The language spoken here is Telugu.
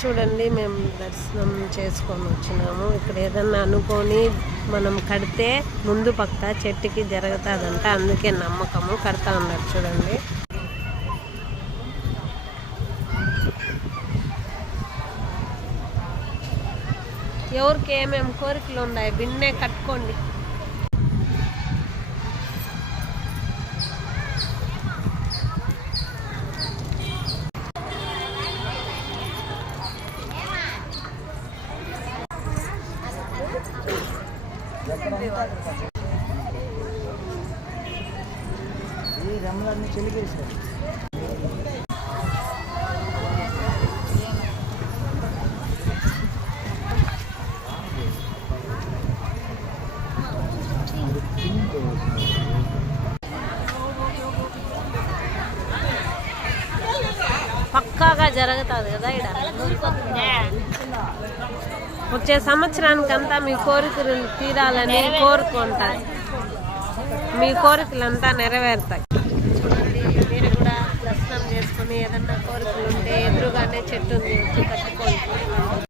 చూడండి, మేము దర్శనం చేసుకొని వచ్చినాము. ఇక్కడ ఏదన్నా అనుకొని మనం కడితే ముందు పక్క చెట్టుకి జరుగుతుందంట, అందుకే నమ్మకము. కడతా ఉన్నారు చూడండి. ఎవరికి ఏమేమి కోరికలు ఉన్నాయి బిన్నే కట్టుకోండి. ఈ రమ్మలన్నీ చెలిగేసారు. పక్కాగా జరుగుతుంది కదా ఇక్కడ. వచ్చే సంవత్సరానికంతా మీ కోరికలు తీరాలని కోరుకుంటారు. మీ కోరికలంతా నెరవేరుతాయి. చూడండి, మీరు కూడా దర్శనం చేసుకుని ఏదన్నా కోరికలు ఉంటే ఎదురుగానే చెట్టు ఉంది, వచ్చి కట్టుకోండి.